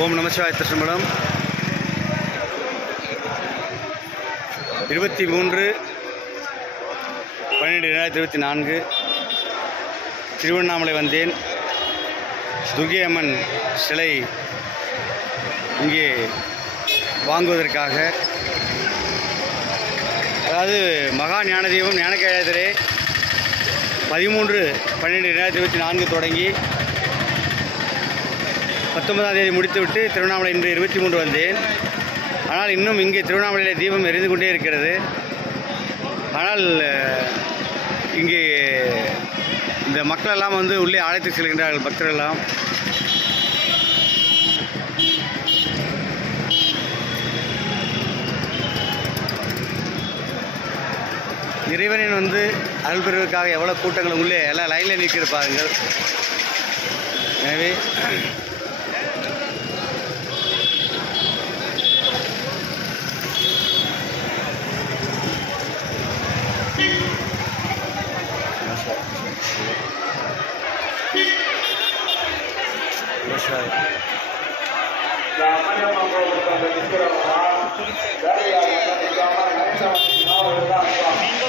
ஓம் நமசிவாய திருச்சம்பலம் 23/12/2024 திருவண்ணாமலை வந்தேன். துர்க்கை அம்மன் சிலை இங்கே வாங்குவதற்காக. அதாவது மகா ஞானதீபம் ஞானக்கைலாயத்திலே 13/12/2024 தொடங்கி 19ஆம் தேதி முடித்துவிட்டு திருவண்ணாமலை இன்று 23 வந்தேன். ஆனால் இன்னும் இங்கே திருவண்ணாமலையில் தீபம் எரிந்து கொண்டே இருக்கிறது. ஆனால் இங்கே இந்த மக்களெல்லாம் வந்து உள்ளே அழைத்து செல்கின்றார்கள். பக்தர்களெல்லாம் இறைவனின் வந்து அருள் பெறுவதற்காக எவ்வளோ கூட்டங்கள் உள்ளே எல்லாம் லைனில் நிற்கிருப்பார்கள். எனவே Gracias.